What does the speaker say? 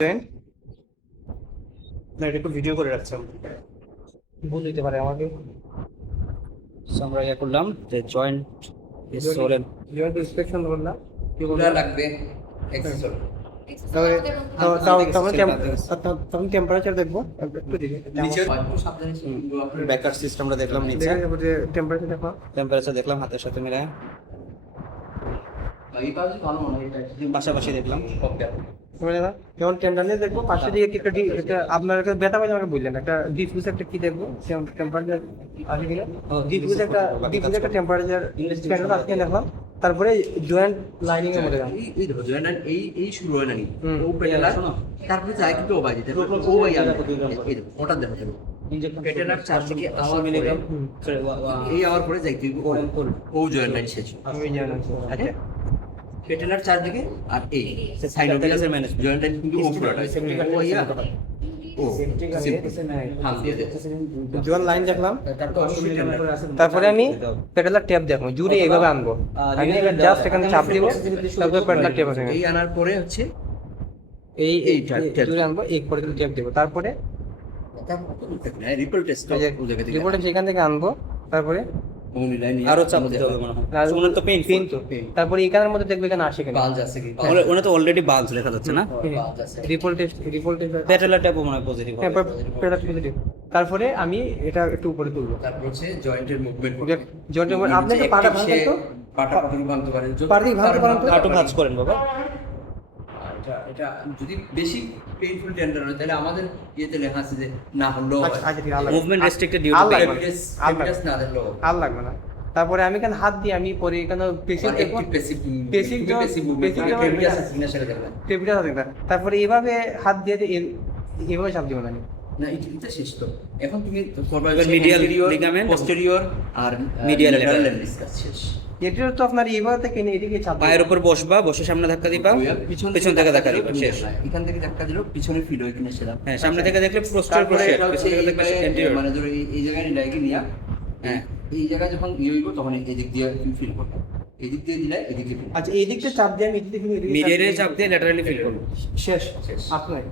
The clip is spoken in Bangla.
না, এটা একটু ভিডিও করে রাখছিলাম, ভুল হইতে পারে আমাকে। আমরা ইয়ে করলাম যে জয়েন্ট সোলেন জয়েন্ট ইন্সপেকশন করলাম কি পুরা লাগবে এক্সেসরি। তখন টেম্পারেচার দেখবো একটু দিকে নিচে একটু সাবধানে কিন্তু আপনার ব্যাকআপ সিস্টেমটা দেখলাম নিচে দেখে যাবো যে টেম্পারেচার দেখো। টেম্পারেচার দেখলাম হাতের সাথে মিলায় এই কাজে ভালো মনে হয় এটা পাশাপাশি দেখলাম ওকে। যেমন টেন্ডারনেস দেখবো, পাশে দিকে কি একটা আপনার একটা ব্যথা পাইলে আমাকে বললেন, একটা ডিফিউজ একটা কি দেখবো টেম্পারেচার আছে কিনা, ডিফিউজ একটা টেম্পারেচার স্ক্যানার আজকে দেখলাম। তারপরে জয়েন্ট লাইনিং এর মধ্যে এই এই ধরো জয়েন্ট এই শুরু হয় না নি হুম। ও পেটেলা তারপরে যায় কিন্তু ও বাজে ও ভাই এই দেখো ওটা দেখো দেখো পেটেলার চার থেকে আওয়ার মিলিগ্রাম এই আওয়ার পরে যাই তুই ও জয়েন্ট লাইন শেষ। আমি জানি। আচ্ছা পেটেলার চারদিকে আর এই সাইনোভিয়াসের ম্যানেজমেন্ট জয়েন্ট লাইন কিন্তু ও পুরোটা ও ইয়া ও হাত দিয়ে দে জয়েন্ট লাইন দেখলাম, তারপরে আমি পেডালার ট্যাপ দেখবো, জুড়ে এইভাবে আনবো, আমি এবার জাস্ট এখানে চাপ দিব, তারপরে পেডালার ট্যাপ আছে এই আনার পরে হচ্ছে এই এই ট্যাপ জুড়ে আনবো, এক পরে ট্যাপ দেবো, তারপরে রিপোর্ট টেস্ট ও জায়গা থেকে রিপোর্টে সেখান থেকে আনবো, তারপরে আরো চাপ দিতে হবে মনে হয় আর ওনার তো পেইন পিন তো, তারপরে এখানের মধ্যে দেখবে এখানে আসে কেন, বালজ আছে কি ওনা তো অলরেডি বাল্বস লেখা যাচ্ছে না বালজ আছে রিপোর্ট টেস্ট পেটেলার ট্যাপও মনে হয় পজিটিভ পেডাল পজিটিভ। তারপরে আমি এটা একটু উপরে তুলবো, তারপর হচ্ছে জয়েন্টের মুভমেন্ট জয়েন্টের মধ্যে আপনি একটু পাটা ভাঙবেন তো, পাটা পাটা ভাঙতে পারেন পাটা ভাঙতে পারেন তো? কাটু ভাঁজ করেন বাবা এটা এটা যদি বেশি পেইনফুল টেন্ডার হয় তাহলে আমাদের ইয়েতে লেখা আছে যে না হলো আচ্ছা ঠিক আছে, মুভমেন্ট রেস্ট্রিক্টেড ডিউ আল্লাহ টু লাগবে। এভিডেন্স না দিলো আর লাগবে না। তারপরে আমি এখানে হাত দিয়ে আমি পরে এখানে পেশি দেখবো, পেসিভ Basic যেমন- পেসিভ মুভমেন্ট basic যেমন- এভিডেন্স আছে কিনা সেটা দেখবেন টেবিলটা হাতে না, তারপরে এইভাবে হাত দিয়ে এইভাবে চাপ দিব না আমি। না এটা শেষ তো এখন তুমি করবা এবার medial ligament, posterior আর medial lateral lateral। discuss শেষ এটা তো আপনার এইভাবে থেকে এদিকে চাপ পায়ের উপর বসবা বসে সামনে ধাক্কা দিবা পিছন থেকে ধাক্কা দিবা শেষ এখান থেকে ধাক্কা দিলো পিছনে ফিল হয় কিনা সেটা হ্যাঁ সামনে থেকে দেখলে পোস্টার তারপরে প্রসেস এটা হচ্ছে পিছন থেকে দেখলে অ্যান্টিরিয়র মানে ধরো এই জায়গায় নিয়ে নিয়া হ্যাঁ এই জায়গায় যখন ইয়ে হইব তখন এই দিক দিয়ে ফিল করবে এই দিক দিয়ে দিলে এই দিক দিয়ে feel করবে। আচ্ছা এই দিকটা চাপ দিয়ে আমি এদিকে মিডিয়ারে চাপ দিয়ে ল্যাটারালি ফিল করব শেষ শেষ। আপনার